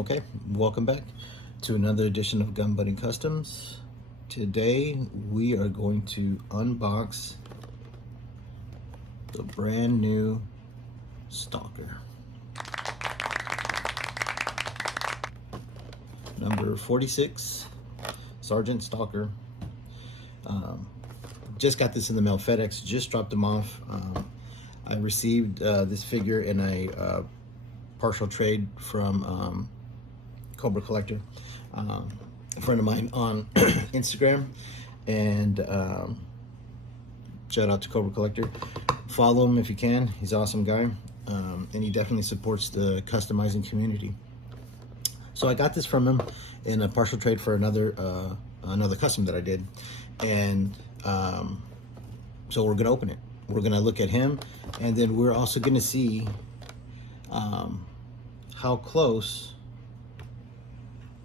Okay, welcome back to another edition of Gun Buddy Customs. Today we are going to unbox the brand new Stalker. Number 46, Sergeant Stalker. Just got this in the mail. FedEx just dropped them off. I received this figure in a partial trade from Cobra Collector, a friend of mine on Instagram, and shout out to Cobra Collector. Follow him if you can. He's an awesome guy, and he definitely supports the customizing community. So I got this from him in a partial trade for another custom that I did, and so we're gonna open it. We're gonna look at him, and then we're also gonna see how close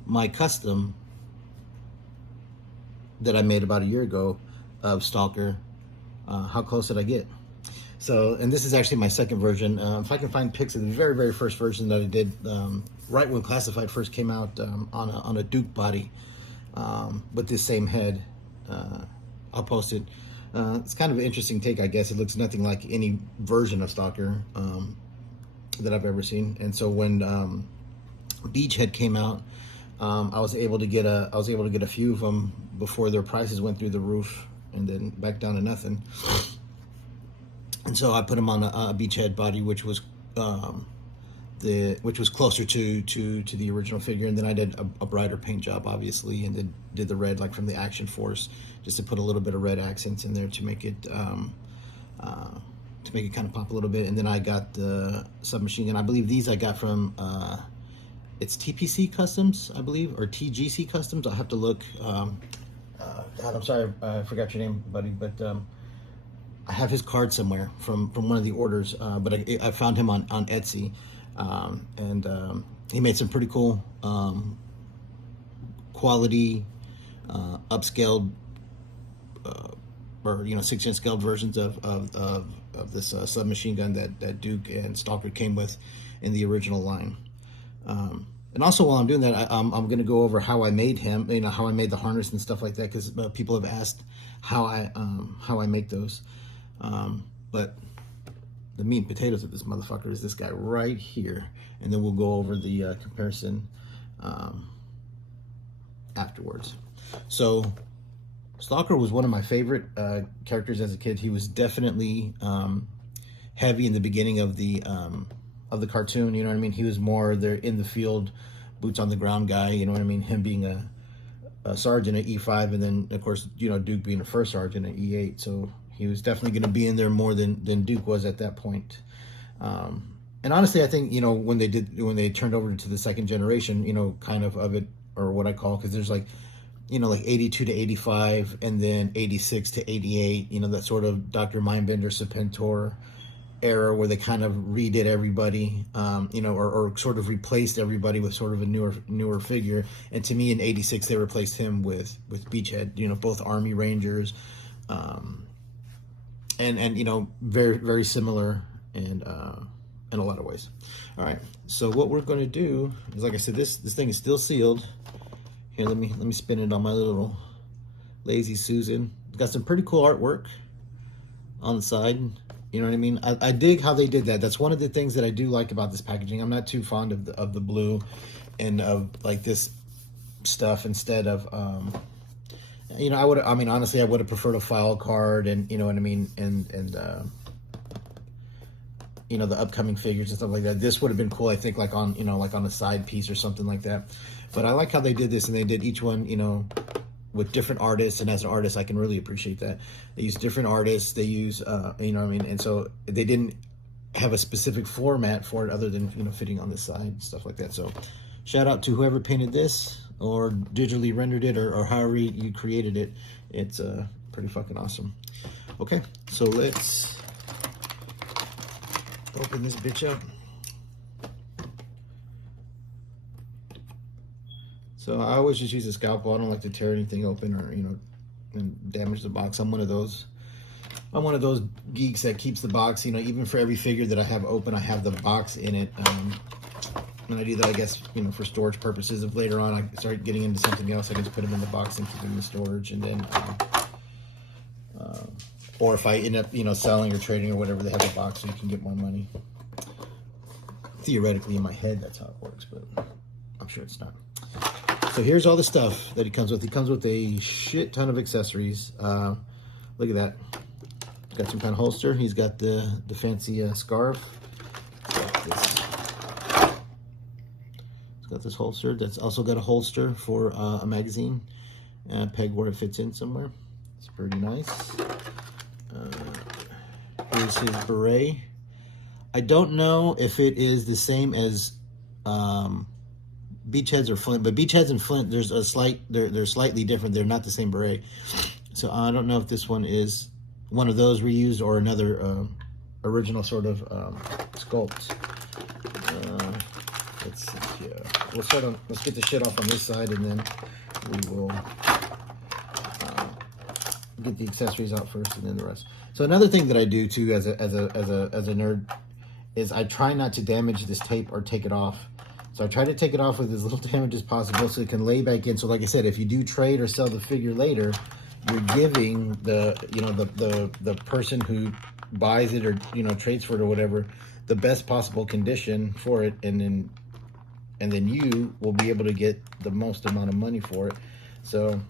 my custom that I made about a year ago of Stalker, how close did I get? So, and this is actually my second version. If I can find pics of the very first version that I did, right when Classified first came out, on a Duke body, with this same head, I'll post it. It's kind of an interesting take, I guess. It looks nothing like any version of Stalker that I've ever seen. And so when Beachhead came out, I was able to get a few of them before their prices went through the roof and then back down to nothing. And so I put them on a Beachhead body, which was closer to the original figure, and then I did a brighter paint job, obviously, and then did the red like from the Action Force, just to put a little bit of red accents in there to make it kind of pop a little bit. And then I got the submachine gun. I believe these I got from it's TPC Customs, I believe, or TGC Customs. I'll have to look. God, I'm sorry, I forgot your name, buddy, but I have his card somewhere from one of the orders, but I found him on Etsy, and he made some pretty cool quality upscaled or 6-inch scaled versions of this submachine gun that Duke and Stalker came with in the original line. And also, while I'm doing that, I'm going to go over how I made him, how I made the harness and stuff like that, because people have asked how I make those. But the meat and potatoes of this motherfucker is this guy right here, and then we'll go over the comparison afterwards. So Stalker was one of my favorite characters as a kid. He was definitely heavy in the beginning of the cartoon, you know what I mean? He was more there in the field, boots on the ground guy, you know what I mean? Him being a sergeant at E5, and then of course, Duke being a first sergeant at E8. So he was definitely going to be in there more than Duke was at that point. And honestly, I think, when they turned over to the second generation, kind of it, or what I call, because there's like 82 to 85, and then 86 to 88, that sort of Dr. Mindbender, Serpentor era where they kind of redid everybody, or sort of replaced everybody with sort of a newer figure. And to me, in 86, they replaced him with Beachhead, both Army Rangers, and very, very similar in a lot of ways. All right, so what we're going to do is, like I said, this thing is still sealed. Here, let me spin it on my little Lazy Susan. It's got some pretty cool artwork on the side. You know what I mean? I dig how they did that. That's one of the things that I do like about this packaging. I'm not too fond of the blue and of like this stuff instead of honestly, I would have preferred a file card, and you know what I mean, and the upcoming figures and stuff like that. This would have been cool, I think, like on a side piece or something like that. But I like how they did this, and they did each one, with different artists, and as an artist, I can really appreciate that. They use different artists, they use, and so they didn't have a specific format for it other than, fitting on the side, stuff like that. So shout out to whoever painted this, or digitally rendered it, or however you created it. It's pretty fucking awesome. Okay, so let's open this bitch up. So I always just use a scalpel. I don't like to tear anything open or, and damage the box. I'm one of those geeks that keeps the box, even for every figure that I have open, I have the box in it. And I do that, I guess, you know, for storage purposes. If later on I start getting into something else, I can just put them in the box and keep them in storage. And then, or if I end up, you know, selling or trading or whatever, they have a box so you can get more money. Theoretically, in my head, that's how it works, but I'm sure it's not. So here's all the stuff that he comes with. He comes with a shit ton of accessories. Look at that. Got some kind of holster. He's got the fancy scarf. It's got this holster that's also got a holster for a magazine and a peg where it fits in somewhere. It's pretty nice. Here's his beret. I don't know if it is the same as Beachheads or Flint, but Beachheads and Flint, there's a slight, they're slightly different. They're not the same beret. So I don't know if this one is one of those reused or another original sort of sculpt. Let's see here. Let's get the shit off on this side, and then we will get the accessories out first, and then the rest. So another thing that I do too, as a nerd, is I try not to damage this tape or take it off. So I try to take it off with as little damage as possible, so it can lay back in. So like I said, if you do trade or sell the figure later, you're giving the, you know, the person who buys it or, you know, trades for it or whatever, the best possible condition for it, and then you will be able to get the most amount of money for it. So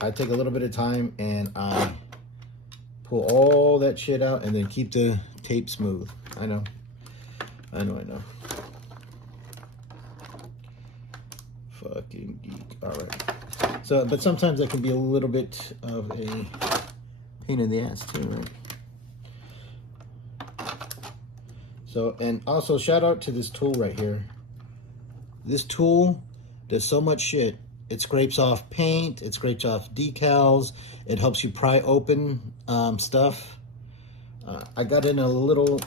I take a little bit of time and I pull all that shit out and then keep the tape smooth. I know. Fucking geek. All right. So, but sometimes that can be a little bit of a pain in the ass too, right? So, and also shout out to this tool right here. This tool does so much shit. It scrapes off paint, it scrapes off decals, it helps you pry open stuff. I got in a little,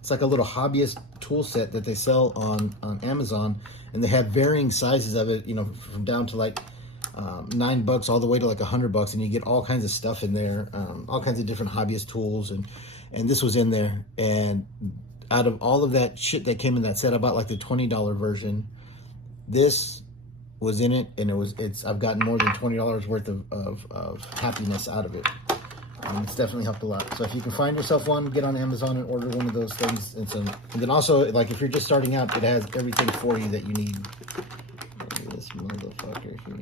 it's like a little hobbyist tool set that they sell on Amazon, and they have varying sizes of it, you know, from down to like $9 all the way to like $100, and you get all kinds of stuff in there, all kinds of different hobbyist tools, and this was in there. And out of all of that shit that came in that set, I bought like the $20 version. This was in it, and I've gotten more than $20 worth of happiness out of it. It's definitely helped a lot. So if you can find yourself one, get on Amazon and order one of those things. And then also, like, if you're just starting out, it has everything for you that you need. Look at this motherfucker here.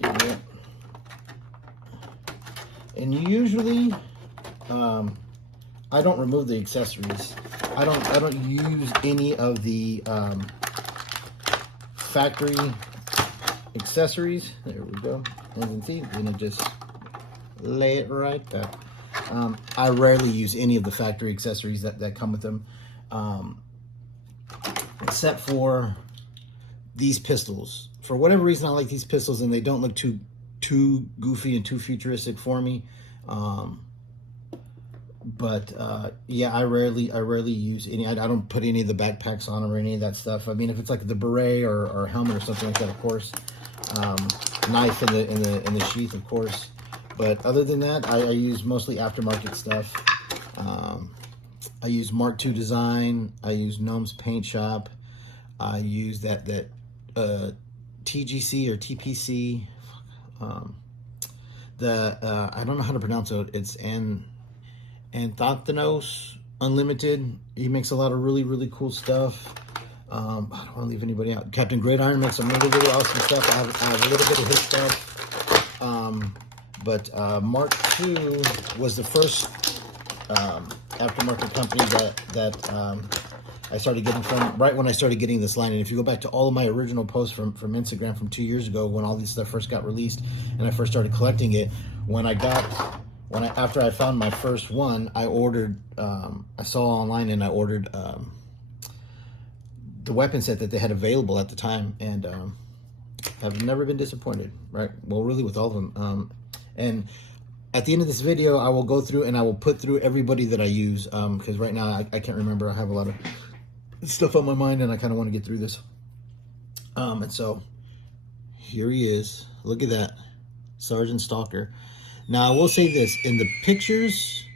Yeah. And usually, I don't remove the accessories. I don't use any of the factory accessories. There we go. As you can see, I'm gonna just lay it right there. I rarely use any of the factory accessories that come with them, except for these pistols. For whatever reason, I like these pistols, and they don't look too goofy and too futuristic for me. Yeah, I rarely use any. I don't put any of the backpacks on them or any of that stuff. I mean, if it's like the beret or helmet or something like that, of course. Knife in the sheath, of course. But other than that, I use mostly aftermarket stuff. I use Mark II Design. I use Gnome's Paint Shop. I use that TGC or TPC. I don't know how to pronounce it. It's Anthophanos Unlimited. He makes a lot of really cool stuff. I don't want to leave anybody out. Captain Gridiron makes some really awesome stuff. I have a little bit of his stuff. But Mark II was the first aftermarket company that I started getting from right when I started getting this line. And if you go back to all of my original posts from Instagram from 2 years ago, when all this stuff first got released and I first started collecting it, after I found my first one, I ordered, I saw online and I ordered the weapon set that they had available at the time, and I've never been disappointed, right? Well, really with all of them. And at the end of this video, I will go through and I will put through everybody that I use, because right now I can't remember. I have a lot of stuff on my mind and I kind of want to get through this. And so here he is. Look at that, Sergeant Stalker. Now I will say this: in the pictures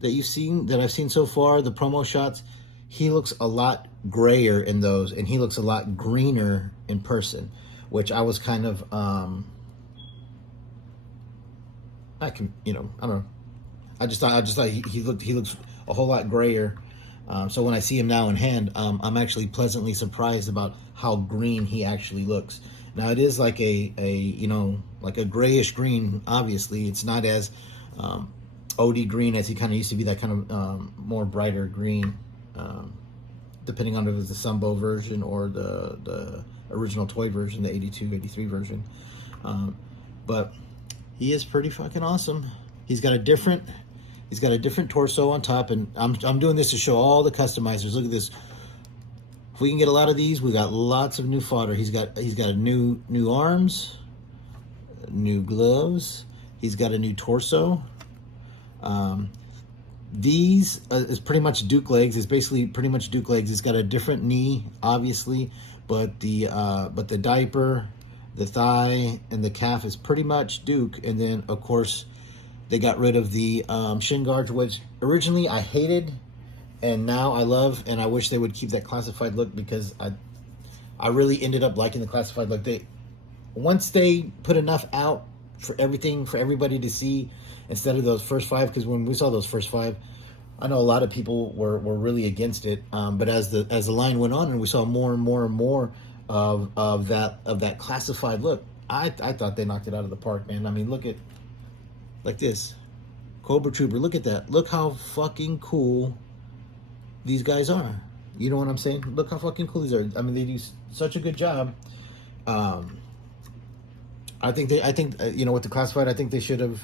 that I've seen so far, the promo shots, he looks a lot grayer in those, and he looks a lot greener in person, which I was kind of I don't know. I just thought he looks a whole lot grayer. So when I see him now in hand, I'm actually pleasantly surprised about how green he actually looks. Now it is like like a grayish green. Obviously, it's not as OD green as he kind of used to be. That kind of more brighter green, depending on if it's the Sunbow version or the original toy version, the 82, 83 version. But he is pretty fucking awesome. He's got a different torso on top, and I'm doing this to show all the customizers. Look at this. If we can get a lot of these, we got lots of new fodder. He's got a new arms, new gloves. He's got a new torso. These is pretty much Duke legs. It's basically pretty much Duke legs. It's got a different knee, obviously, but the diaper, the thigh, and the calf is pretty much Duke. And then of course they got rid of the shin guards, which originally I hated, and now I love, and I wish they would keep that classified look, because I really ended up liking the classified look. Once they put enough out for everybody to see, instead of those first 5, because when we saw those first 5, I know a lot of people were really against it. But as the line went on and we saw more and more and more of that classified look, I thought they knocked it out of the park, man. I mean, look at like this Cobra Trooper. Look at that. Look how fucking cool these guys are. You know what I'm saying? Look how fucking cool these are. I mean, they do such a good job. I think with the classified, I think they should have.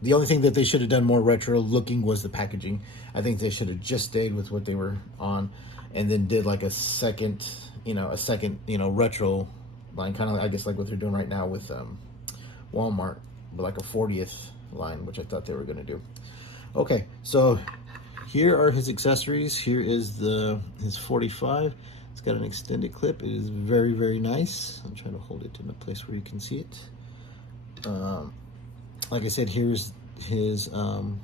The only thing that they should have done more retro looking was the packaging. I think they should have just stayed with what they were on, and then did like a second retro line, kind of I guess like what they're doing right now with Walmart, but like a 40th line, which I thought they were going to do. Okay, so here are his accessories. Here is his 45. It's got an extended clip. It is very, very nice. I'm trying to hold it in a place where you can see it. Like I said, here's his the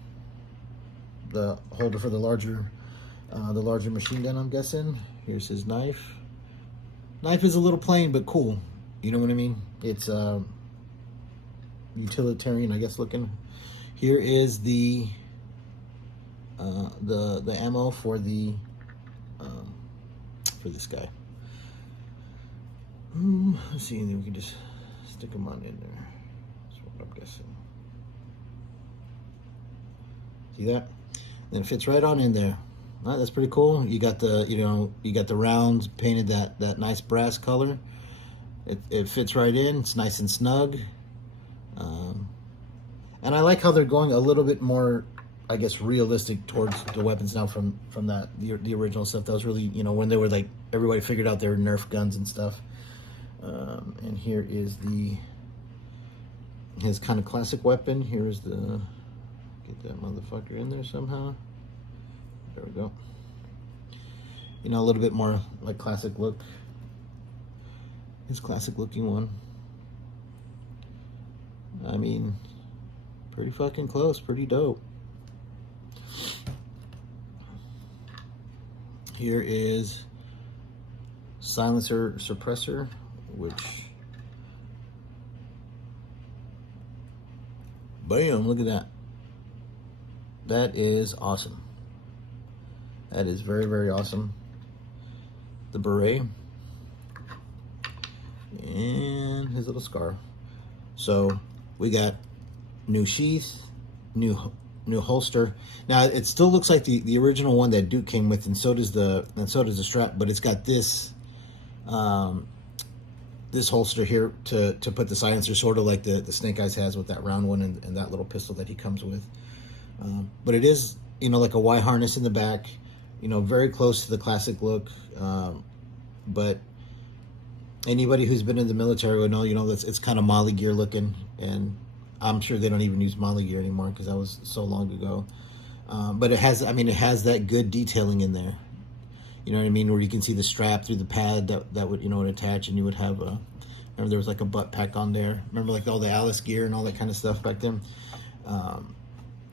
holder for the larger machine gun, I'm guessing. Here's his knife. Knife is a little plain but cool. You know what I mean? It's utilitarian, I guess, looking. Here is the ammo for this guy. Let's see, and then we can just stick them on in there. That's what I'm guessing. See that? And it fits right on in there. Right, that's pretty cool. You got the rounds painted that nice brass color. It fits right in. It's nice and snug. And I like how they're going a little bit more, I guess, realistic towards the weapons now from the original stuff. That was really, when they were like, everybody figured out their Nerf guns and stuff. And here is his kind of classic weapon. Here's get that motherfucker in there somehow. There we go. A little bit more like classic look. His classic looking one. I mean, pretty fucking close, pretty dope. Here is silencer suppressor, which, bam, look at that. That is awesome. That is very, very awesome. The beret and his little scar. So we got new sheath, new holster. Now it still looks like the original one that Duke came with, and so does the strap, but it's got this this holster here to put the silencer, sort of like the Snake Eyes has with that round one and that little pistol that he comes with. But it is, like a Y harness in the back, very close to the classic look. But anybody who's been in the military will know, that it's kind of Molly gear looking, and I'm sure they don't even use Molly gear anymore because that was so long ago. But it has that good detailing in there. You know what I mean? Where you can see the strap through the pad that would, would attach, and you would have Remember there was like a butt pack on there. Remember like all the Alice gear and all that kind of stuff back then.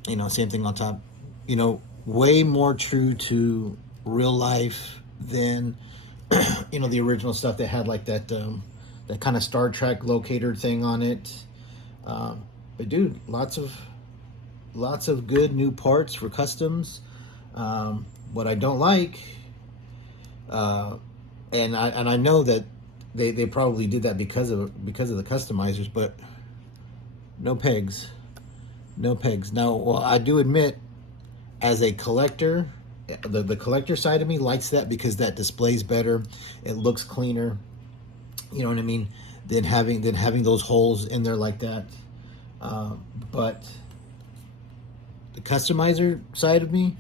You know, same thing on top. You know, way more true to real life than you know, the original stuff that had like that that kind of Star Trek locator thing on it. But dude, lots of good new parts for customs. What I don't like, and I know that they probably did that because of the customizers, but no pegs, no pegs. Now, well, I do admit, as a collector, the collector side of me likes that because that displays better, it looks cleaner. You know what I mean? Than having those holes in there like that. But the customizer side of me,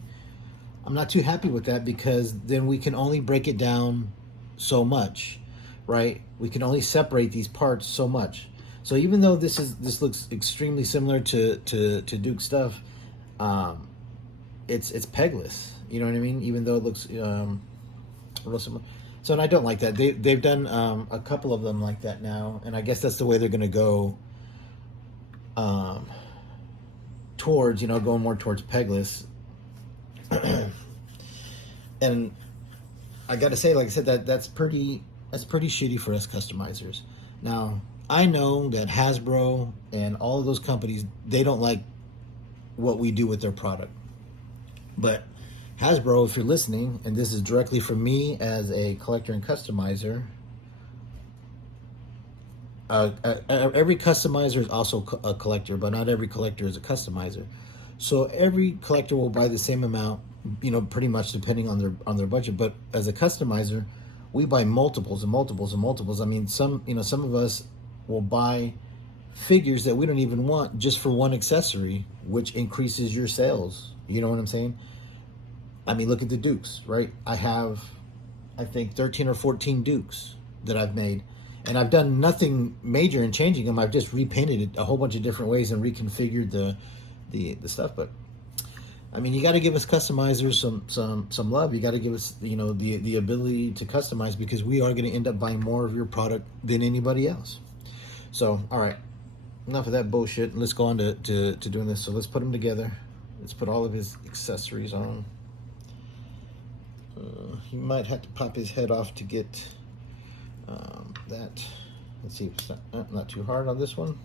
I'm not too happy with that, because then we can only break it down so much, right? We can only separate these parts so much. So even though this looks extremely similar to Duke stuff, it's pegless. You know what I mean? Even though it looks real similar. So, and I don't like that. They've done a couple of them like that now, and I guess that's the way they're gonna go. Towards, you know, going more towards pegless. And I gotta say, like I said, that's pretty shitty for us customizers. Now, I know that Hasbro and all of those companies, they don't like what we do with their product. But Hasbro, if you're listening, and this is directly from me as a collector and customizer, every customizer is also a collector, but not every collector is a customizer. So every collector will buy the same amount, you know, pretty much depending on their budget. But as a customizer, we buy multiples and multiples and multiples. I mean, some of us will buy figures that we don't even want just for one accessory, which increases your sales. You know what I'm saying? I mean, look at the Dukes, right? I have, I think, 13 or 14 Dukes that I've made. And I've done nothing major in changing them. I've just repainted it a whole bunch of different ways and reconfigured the stuff. But I mean, you got to give us customizers some love. You got to give us, you know, the ability to customize, because we are going to end up buying more of your product than anybody else. So, all right, enough of that bullshit. Let's go on to doing this. So let's put them together. Let's put all of his accessories on. He might have to pop his head off to get that. Let's see if it's not too hard on this one.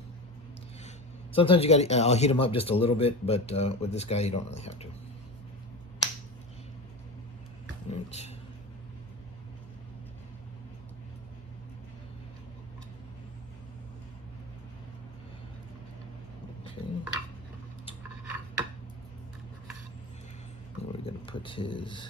Sometimes you got to, I'll heat him up just a little bit, but with this guy, you don't really have to. Right. Okay. And we're going to put his...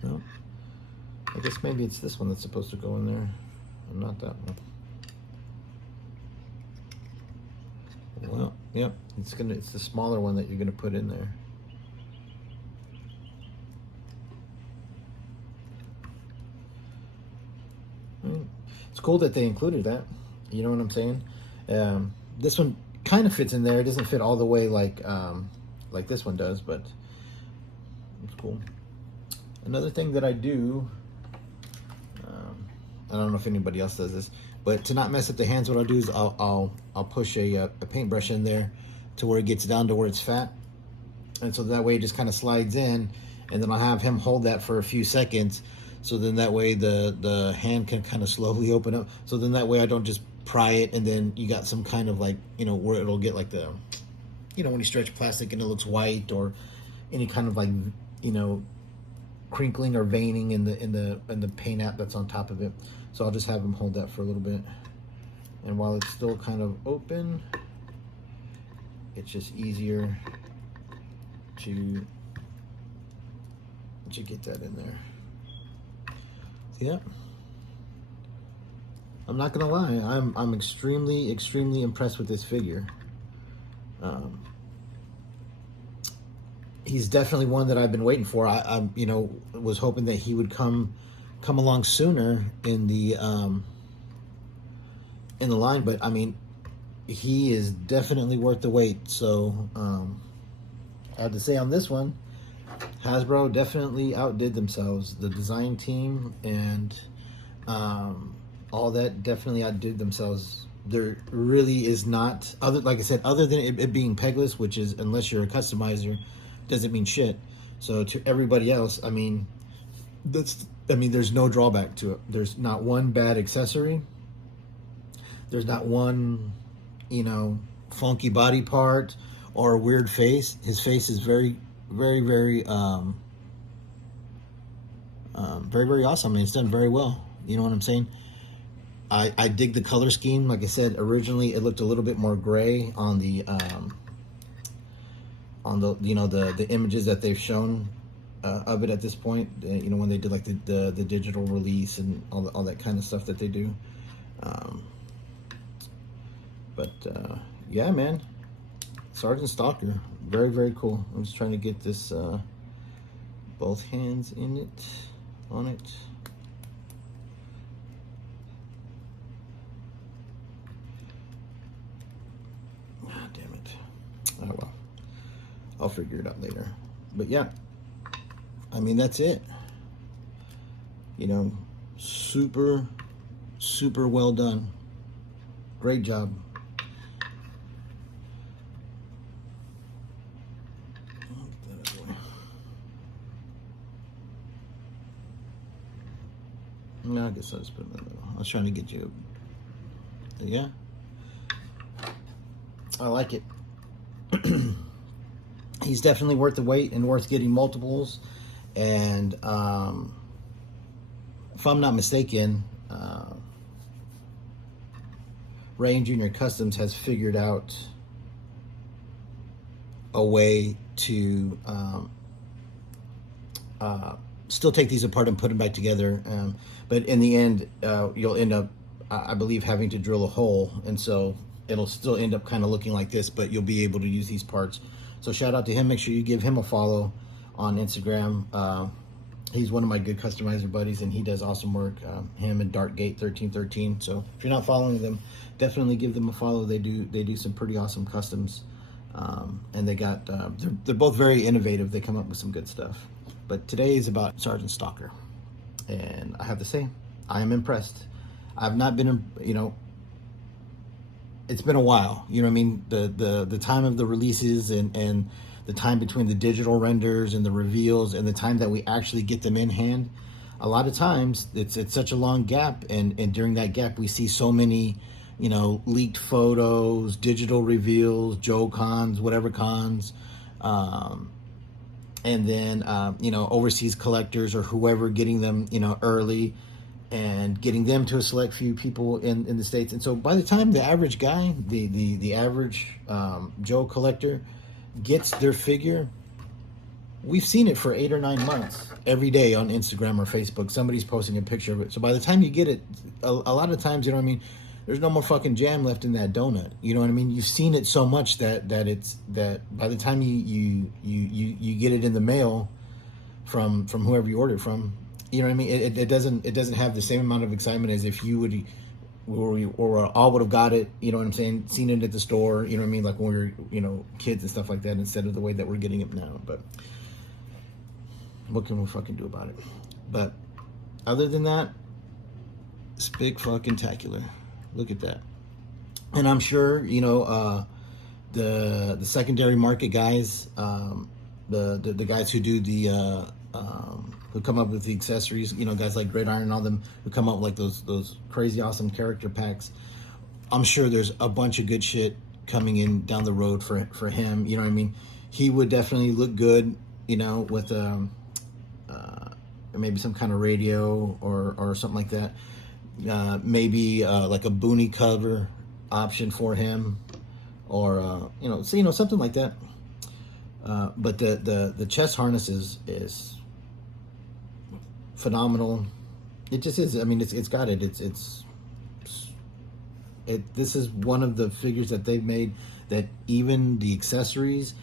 No, I guess maybe it's this one that's supposed to go in there, and not that one. Well, yep, it's the smaller one that you're gonna put in there. It's cool that they included that. You know what I'm saying? This one kind of fits in there. It doesn't fit all the way like this one does, but it's cool. Another thing that I do, I don't know if anybody else does this, but to not mess up the hands, what I'll do is I'll push a paintbrush in there to where it gets down to where it's fat, and so that way it just kind of slides in, and then I'll have him hold that for a few seconds, so then that way the hand can kind of slowly open up, so then that way I don't just pry it and then you got some kind of, like, you know, where it'll get like the, you know, when you stretch plastic and it looks white, or any kind of, like, you know, crinkling or veining in the paint app that's on top of it. So I'll just have him hold that for a little bit, and while it's still kind of open, it's just easier to get that in there. Yeah, I'm not gonna lie, I'm extremely impressed with this figure. he's definitely one that I've been waiting for. I you know, was hoping that he would come along sooner in the line, but I mean, he is definitely worth the wait. So I have to say on this one, Hasbro definitely outdid themselves. The design team and all that definitely outdid themselves. There really is not, other, like I said, other than it being pegless, which is, unless you're a customizer, doesn't mean shit. So to everybody else, I mean, there's no drawback to it. There's not one bad accessory. There's not one, you know, funky body part or a weird face. His face is very, very, very, very, very awesome. I mean, it's done very well. You know what I'm saying? I dig the color scheme. Like I said, originally it looked a little bit more gray on the you know, the images that they've shown of it at this point. You know, when they did like the digital release and all that kind of stuff that they do. But yeah, man, Sergeant Stalker, very, very cool. I'm just trying to get this both hands in it, on it. Ah, damn it. Oh well, I'll figure it out later. But yeah, I mean, that's it. You know, super, super well done. Great job. No, I guess I'll just put it in the middle. I was trying to get you. Yeah. I like it. He's definitely worth the wait and worth getting multiples. And if I'm not mistaken, Ray and Junior Customs has figured out a way to still take these apart and put them back together. But in the end, you'll end up, I believe, having to drill a hole. And so it'll still end up kind of looking like this, but you'll be able to use these parts. So shout out to him. Make sure you give him a follow on Instagram. He's one of my good customizer buddies, and he does awesome work. Him and Dartgate 1313. So if you're not following them, definitely give them a follow. They do some pretty awesome customs, and they got they're both very innovative. They come up with some good stuff. But today is about Sergeant Stalker, and I have to say, I am impressed. I've not been, you know, it's been a while. You know what I mean? The time of the releases and the time between the digital renders and the reveals and the time that we actually get them in hand, a lot of times it's such a long gap, and during that gap we see so many, you know, leaked photos, digital reveals, Joe cons, whatever cons, and then you know, overseas collectors or whoever getting them, you know, early and getting them to a select few people in the States. And so by the time the average guy, the average Joe collector gets their figure, we've seen it for 8 or 9 months. Every day on Instagram or Facebook, somebody's posting a picture of it. So by the time you get it, a lot of times, you know what I mean, there's no more fucking jam left in that donut. You know what I mean? You've seen it so much that by the time you get it in the mail from whoever you ordered from, you know what I mean? It doesn't have the same amount of excitement as if you would, or all would have got it, you know what I'm saying, seen it at the store, you know what I mean, like when we were, you know, kids and stuff like that, instead of the way that we're getting it now. But what can we fucking do about it? But other than that, it's big fucking tacular. Look at that. And I'm sure, you know, the secondary market guys, the guys who do the who come up with the accessories, you know, guys like Gridiron and all them who come up with like those crazy awesome character packs. I'm sure there's a bunch of good shit coming in down the road for him. You know what I mean? He would definitely look good, you know, with maybe some kind of radio or something like that. Maybe like a boonie cover option for him, or you know, so, you know, something like that. But the chest harness is phenomenal. It just is. I mean, it's got it. This is one of the figures that they've made that even the accessories,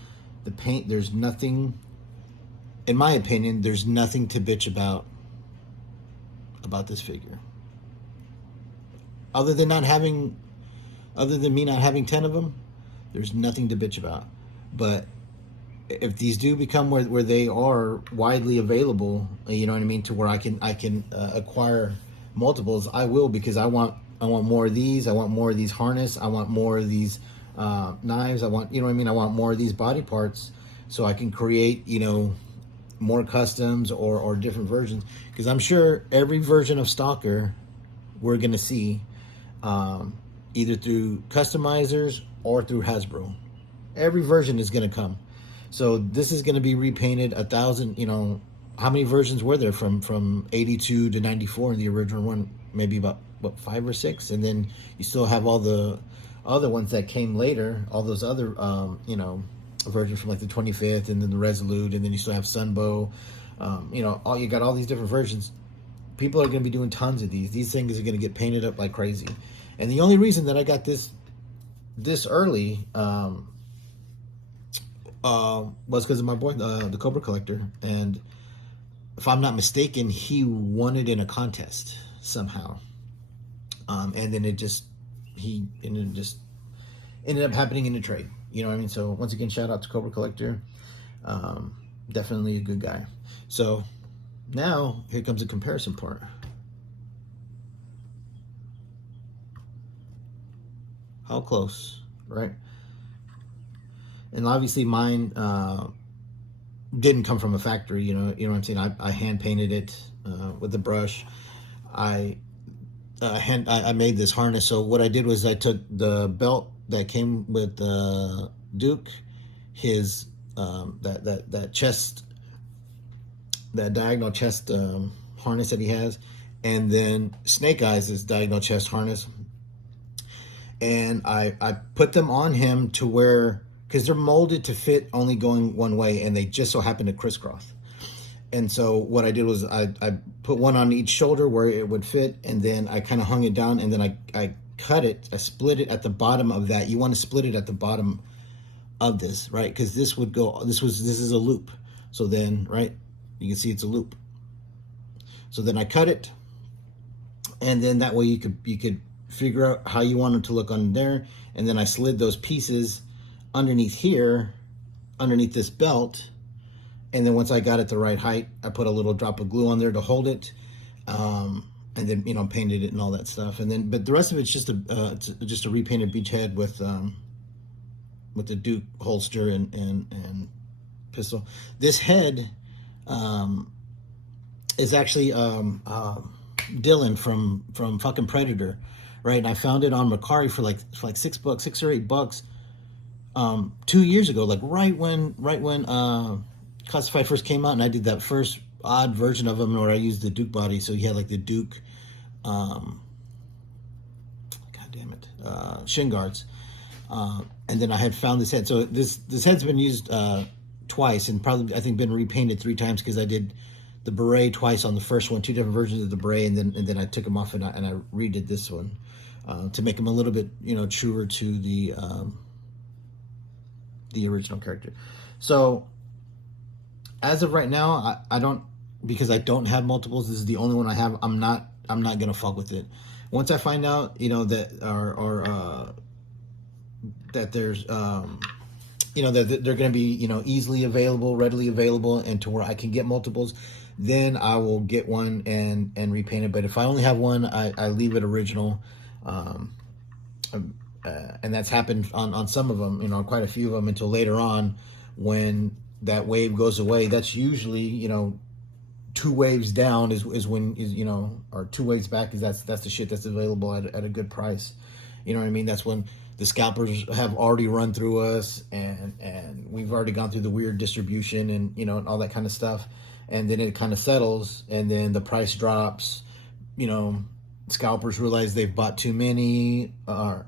the paint, there's nothing in my opinion, there's nothing to bitch about this figure, other than me not having 10 of them. There's nothing to bitch about. But if these do become where they are widely available, you know what I mean, to where I can acquire multiples, I will, because I want more of these. I want more of these harness. I want more of these knives. I want, you know what I mean, I want more of these body parts, so I can create, you know, more customs or different versions. Because I'm sure every version of Stalker we're gonna see, either through customizers or through Hasbro. Every version is gonna come. So this is going to be repainted 1,000. You know, how many versions were there from 82 to 94 in the original one? Maybe about, what, 5 or 6, and then you still have all the other ones that came later. All those other you know, versions from like the 25th, and then the Resolute, and then you still have Sunbow. You know, you got all these different versions. People are going to be doing tons of these. These things are going to get painted up like crazy. And the only reason that I got this early. Was because of my boy, the Cobra Collector, and if I'm not mistaken, he won it in a contest somehow, and then it ended up happening in a trade. You know what I mean? So once again, shout out to Cobra Collector, definitely a good guy. So now here comes the comparison part. How close, right? And obviously mine didn't come from a factory, you know what I'm saying? I hand painted it with the brush. I made this harness. So what I did was I took the belt that came with Duke, his that chest, that diagonal chest harness that he has, and then Snake Eyes' diagonal chest harness, and I put them on him to where, because they're molded to fit only going one way, and they just so happen to crisscross. And so what I did was I put one on each shoulder where it would fit, and then I kind of hung it down, and then I cut it. I split it at the bottom of that. You want to split it at the bottom of this, right? Because this is a loop. So then, right, you can see it's a loop. So then I cut it, and then that way you could figure out how you want it to look on there. And then I slid those pieces underneath here, underneath this belt, and then once I got it the right height, I put a little drop of glue on there to hold it, and then, you know, painted it and all that stuff. And then, but the rest of it's just a repainted beachhead with the Duke holster and pistol. This head is actually Dylan from fucking Predator, right? And I found it on Mercari for like $6, $6 or $8. 2 years ago, like right when Classified first came out, and I did that first odd version of him where I used the Duke body. So he had like the Duke, god damn it, shin guards, and then I had found this head. So this head's been used twice, and probably I think been repainted 3 times, because I did the beret twice on the first one, 2 different versions of the beret, and then I took them off and I redid this one to make him a little bit, you know, truer to the original character. So as of right now, I don't, because I don't have multiples, this is the only one I have. I'm not gonna fuck with it. Once I find out, you know, that that there's you know, that they're gonna be, you know, easily available, readily available, and to where I can get multiples, then I will get one and repaint it. But if I only have one, I leave it original. And that's happened on some of them, you know, quite a few of them, until later on when that wave goes away. That's usually, you know, 2 waves down is when, you know, or 2 waves back is that's the shit that's available at a good price. You know what I mean? That's when the scalpers have already run through us, and we've already gone through the weird distribution and, you know, and all that kind of stuff. And then it kind of settles, and then the price drops, you know. Scalpers realize they've bought too many, or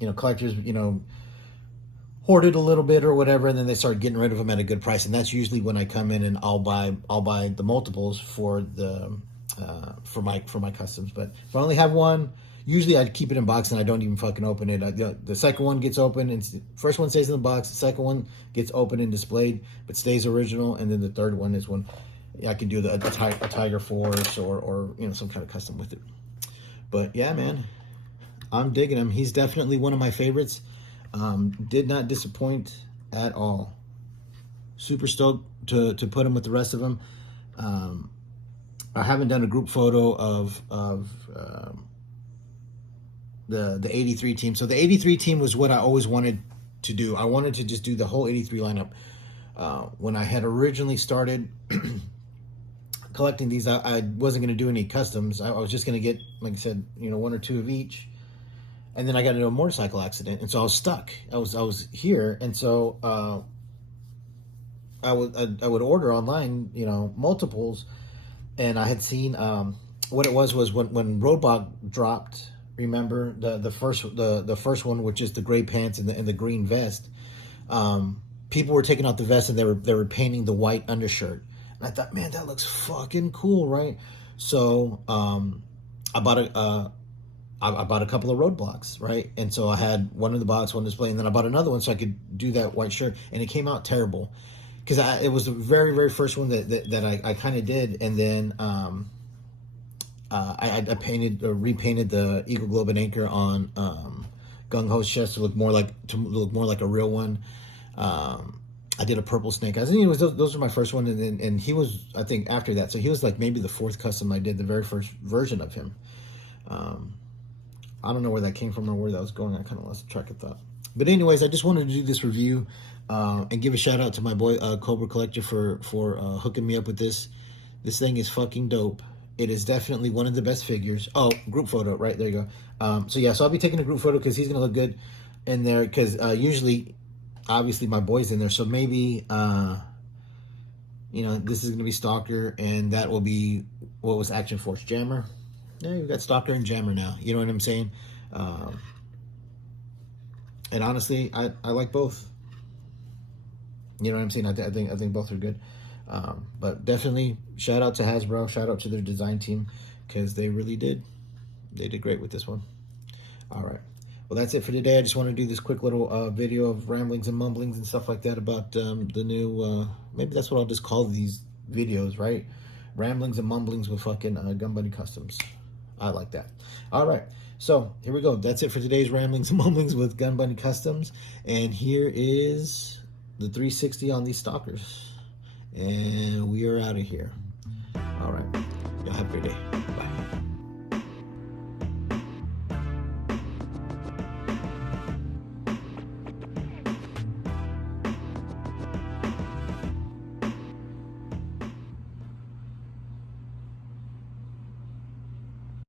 you know, collectors, you know, hoarded a little bit or whatever, and then they start getting rid of them at a good price. And that's usually when I come in and I'll buy the multiples for the for my customs. But if I only have one, Usually I'd keep it in box and I don't even fucking open it. The second one gets open, and first one stays in the box. The second one gets open and displayed, but stays original. And then the third one is when I can do a Tiger Force or you know, some kind of custom with it. But yeah, man, I'm digging him. He's definitely one of my favorites. Did not disappoint at all. Super stoked to put him with the rest of them. I haven't done a group photo of the 83 team. So the 83 team was what I always wanted to do. I wanted to just do the whole 83 lineup. When I had originally started collecting these, I wasn't going to do any customs. I was just going to get, like I said, you know, 1 or 2 of each. And then I got into a motorcycle accident, and so I was stuck. I was here, and so I would order online, you know, multiples, and I had seen what it was when Roadblock dropped. Remember the first one, which is the gray pants and the green vest. People were taking out the vest and they were painting the white undershirt. And I thought, man, that looks fucking cool, right? So I bought a couple of Roadblocks, right? And so I had one in the box, one display, and then I bought another one so I could do that white shirt, and it came out terrible because it was the very, very first one that I kind of did, and then I repainted the Eagle Globe and Anchor on Gung Ho's chest to look more like a real one. I did a purple snake eyes. Anyways, those were my first one, and he was, I think, after that. So he was like maybe the 4th custom I did, the very first version of him. I don't know where that came from or where that was going. I kind of lost track of thought. But anyways, I just wanted to do this review and give a shout out to my boy Cobra Collector for hooking me up with this. This thing is fucking dope. It is definitely one of the best figures. Oh, group photo, right, there you go. So yeah, so I'll be taking a group photo because he's going to look good in there, because usually, obviously, my boy's in there. So maybe, you know, this is going to be Stalker, and that will be, what was Action Force? Jammer? Yeah, you've got Stalker and Jammer now. You know what I'm saying? And honestly, I like both. You know what I'm saying? I think both are good. But definitely shout out to Hasbro, shout out to their design team, because they really did. They did great with this one. All right. Well, that's it for today. I just want to do this quick little video of ramblings and mumblings and stuff like that about the new, maybe that's what I'll just call these videos, right? Ramblings and mumblings with fucking Gun Bunny Customs. I like that. All right. So here we go. That's it for today's ramblings and mumblings with Gun Bunny Customs. And here is the 360 on these Stalkers. And we are out of here. All right. Y'all have a great day. Bye.